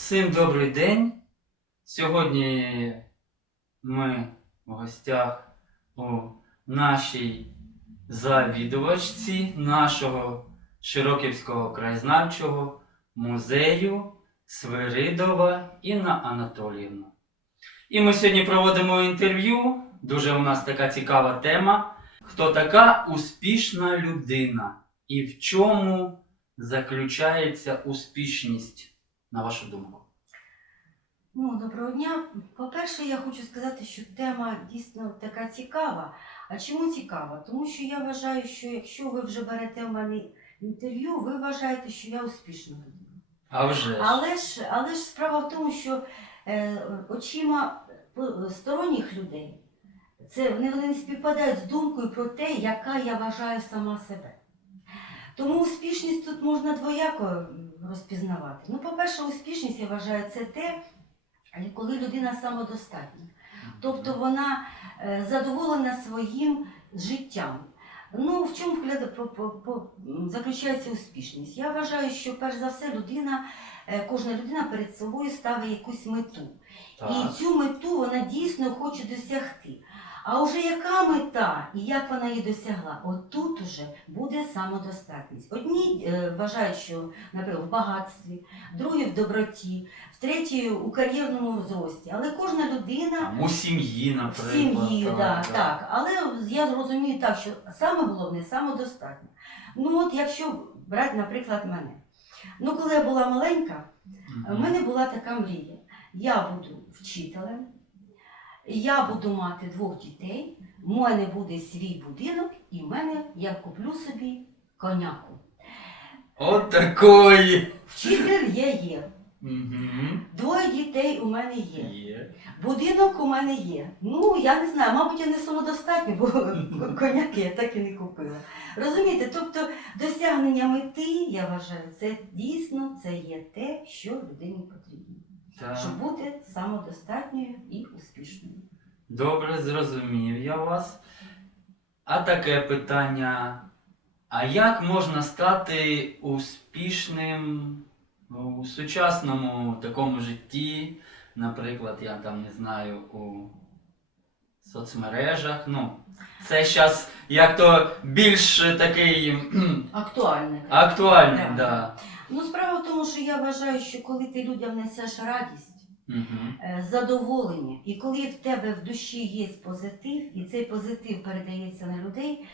Всім добрий день. Сьогодні ми в гостях у нашій завідувачці нашого Широківського краєзнавчого музею Свиридова Інна Анатоліївна. І ми сьогодні проводимо інтерв'ю. Дуже у нас така цікава тема. Хто така успішна людина і в чому заключається успішність, на вашу думку? Ну, доброго дня. По-перше, я хочу сказати, що тема дійсно така цікава. А чому цікава? Тому що я вважаю, що якщо ви вже берете в мене інтерв'ю, ви вважаєте, що я успішна людина. А вже ж. Але ж, але ж справа в тому, що е, очима сторонніх людей це вони, вони не співпадають з думкою про те, яка я вважаю сама себе. Тому успішність тут можна двояко розпізнавати. Ну, по-перше, успішність я вважаю це те, коли людина самодостатня. Тобто вона е, задоволена своїм життям. Ну, в чому заключається успішність? Я вважаю, що перш за все людина, е, кожна людина перед собою ставить якусь мету. Так. І цю мету вона дійсно хоче досягти. А вже яка мета і як вона її досягла, от тут уже буде самодостатність. Одні е, вважають, що, наприклад, в багатстві, другі в доброті, в треті у кар'єрному зрості. Але кожна людина у сім'ї, в наприклад. сім'ї, так, да, так. Але я зрозумію так, що саме головне самодостатньо. Ну от якщо брати, наприклад, мене. Ну, коли я була маленька, у Мгм. мене була така мрія. Я буду вчителем, я буду мати двох дітей, в мене буде свій будинок, і в мене я куплю собі коняку. От такої. Вчитель я є. Мгм. Двоє дітей у мене є. Є. Будинок у мене є. Ну, я не знаю, мабуть, я не самодостатня, бо коняки я так і не купила. Розумієте, тобто досягнення мети, я вважаю, це дійсно це є те, що людині потрібно. Так. щоб бути самодостатньою і успішною. Добре, зрозумів я вас. А таке питання. А як можна стати успішним у сучасному такому житті? Наприклад, я там не знаю, у соцмережах. Ну, це зараз як то більш такий кхм, Актуальне. актуальний, Так. да. Ну, справа в тому, що я вважаю, що коли ти людям несеш радість, Е, задоволення, і коли в тебе в душі є позитив, і цей позитив передається на людей,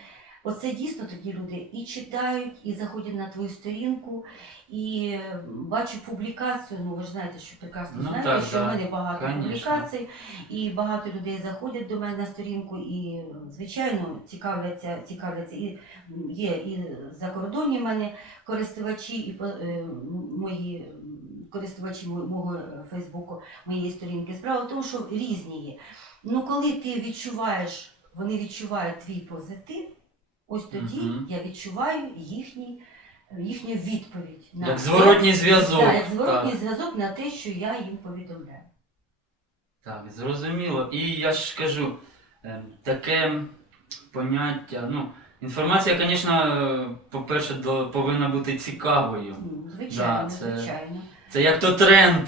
оце дійсно тоді люди і читають, і заходять на твою сторінку, і е, бачу публікацію. Ну ви ж знаєте, що прекрасно Ну, знаєте, так, що в мене багато конечно. публікацій, і багато людей заходять до мене на сторінку, і звичайно цікавляться, цікавляться і є і закордонні мене користувачі, і е, мої користувачі мого Фейсбуку, моєї сторінки. Справа в тому, що різні є. Ну, коли ти відчуваєш, вони відчувають твій позитив, ось тоді Мгм. я відчуваю їхній, їхню відповідь на Як зворотній зв'язок. Так, як зворотній Так. зв'язок на те, що я їм повідомляю. Так, зрозуміло. І я ж кажу, е, таке поняття, ну, інформація, звісно, по-перше, до- повинна бути цікавою. Звичайно, Да, це- звичайно. Це як то тренд.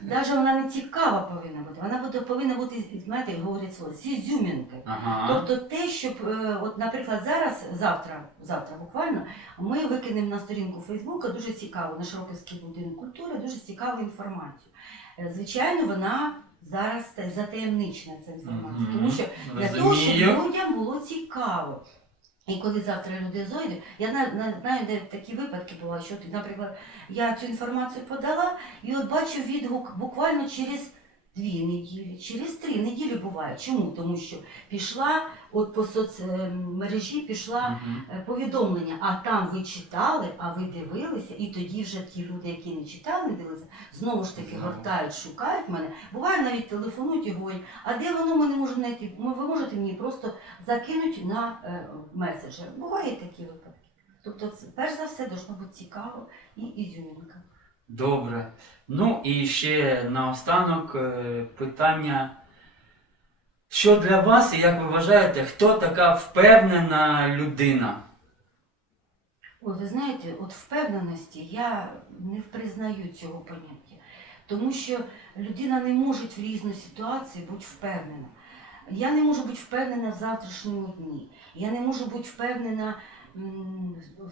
Навіть вона не цікава повинна бути. Вона буде, повинна бути, знаєте, як говорять слово, з ізюмінкою. Ага. Тобто те, щоб, е, от, наприклад, зараз, завтра, завтра буквально, ми викинемо на сторінку Фейсбука дуже цікаву, на Широківський будинок культури, дуже цікаву інформацію. Е, Звичайно, вона зараз та- затаємничена ця інформація, Мгм. тому що для того, щоб Розумію. людям було цікаво. І коли завтра люди зайдуть, я на- на- знаю, де такі випадки були, що, наприклад, я цю інформацію подала, і от бачу відгук буквально через дві неділі, через три неділі буває. Чому? Тому що пішла, от по соцмережі пішла е, повідомлення, а там ви читали, а ви дивилися, і тоді вже ті люди, які не читали, не дивилися, знову ж таки гортають, шукають мене. Буває навіть телефонують і говорять, а де воно ми не можемо знайти? Ви можете мені просто закинути на е, меседжер. Буває такі випадки. Тобто, це, перш за все, должно бути цікаво і ізюмінка. Добре. Ну і ще наостанок е, питання. Що для вас, і як ви вважаєте, хто така впевнена людина? Ой, ви знаєте, от впевненості я не признаю цього поняття. Тому що людина не може в різну ситуацію бути впевнена. Я не можу бути впевнена в завтрашньому дні. Я не можу бути впевнена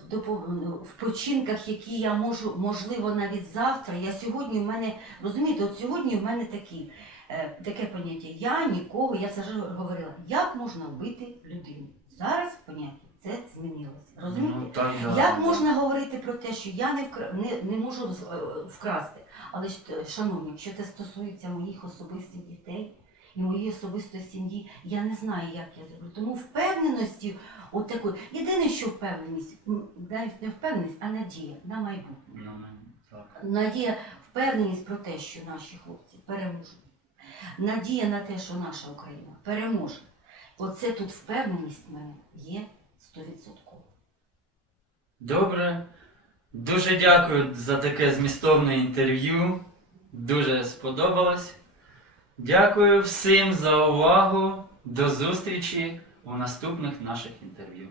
в, починках, які я можу, можливо, навіть завтра. Я сьогодні в мене, розумієте, от сьогодні в мене такі, е, таке поняття. Я нікого, я завжди говорила, як можна вбити людину. Зараз поняття це змінилося. Розумієте? Ну, так, да. Як можна говорити про те, що я не, вкра... не, не можу е, вкрасти? Але е, шановні, якщо це стосується моїх особистих дітей і моєї особистої сім'ї, я не знаю, як я зроблю. Тому впевненості, от такої, єдине, що впевненість, навіть не впевненість, а надія на майбутнє. Надія, впевненість про те, що наші хлопці переможуть. Надія на те, що наша Україна переможе. Оце тут впевненість в мене є стовідсотково. Добре. Дуже дякую за таке змістовне інтерв'ю. Дуже сподобалось. Дякую всім за увагу. До зустрічі у наступних наших інтерв'ю.